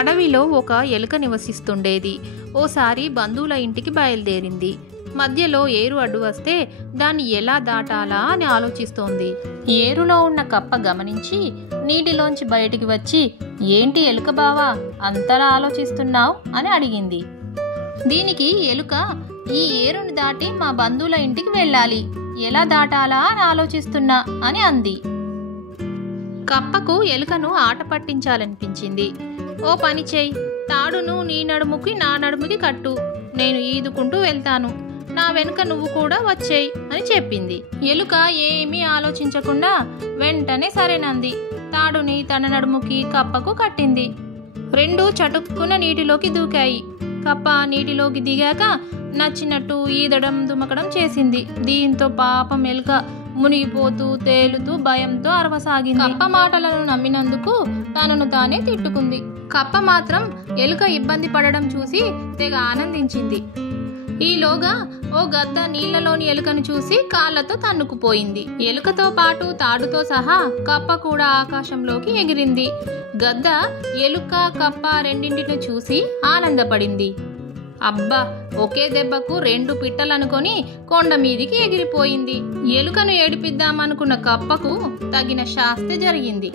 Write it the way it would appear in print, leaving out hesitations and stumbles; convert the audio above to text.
అడవిలో ఒక ఎలుక నివసిస్తుండేది. ఓసారి బంధువుల ఇంటికి బయలుదేరింది. మధ్యలో ఏరు అడ్డు వస్తే దాన్ని ఎలా దాటాలా అని ఆలోచిస్తోంది. ఏరులో ఉన్న కప్ప గమనించి నీటిలోంచి బయటికి వచ్చి, ఏంటి ఎలుక బావా, అంతలా ఆలోచిస్తున్నావు అని అడిగింది. దీనికి ఎలుక, ఈ ఏరుని దాటి మా బంధువుల ఇంటికి వెళ్ళాలి, ఎలా దాటాలా అని ఆలోచిస్తున్నా అని అంది. కప్పకు ఎలుకను ఆట పట్టించాలనిపించింది. ఓ పని చేయి, తాడును నీ నడుముకి నా నడుముకి కట్టు, నేను ఈదుకుంటూ వెళ్తాను, నా వెనుక నువ్వు కూడా వచ్చేయి అని చెప్పింది. ఎలుక ఏమీ ఆలోచించకుండా వెంటనే సరేనంది. తాడుని తన నడుముకి కప్పకు కట్టింది. రెండు చటుక్కున నీటిలోకి దూకాయి. కప్ప నీటిలోకి దిగాక నచ్చినట్టు ఈదడం దుమకడం చేసింది. దీంతో పాపం ఎలుక మునిగిపోతూ తేలుతూ భయంతో అరవసాగింది. కప్ప మాటలను నమ్మినందుకు తనను తానే తిట్టుకుంది. కప్ప మాత్రం ఎలుక ఇబ్బంది పడడం చూసి తెగ ఆనందించింది. ఈలోగా ఓ గద్ద నీళ్లలోని ఎలుకను చూసి కాళ్లతో తన్నుకుపోయింది. ఎలుకతో పాటు తాడుతో సహా కప్ప కూడా ఆకాశంలోకి ఎగిరింది. గద్ద ఎలుక కప్ప రెండింటిని చూసి ఆనందపడింది. అబ్బా, ఒకే దెబ్బకు రెండు పిట్టలనుకొని కొండ మీదికి ఎగిరిపోయింది. ఎలుకను ఏడిపిద్దామనుకున్న కప్పకు తగిన శాస్తి జరిగింది.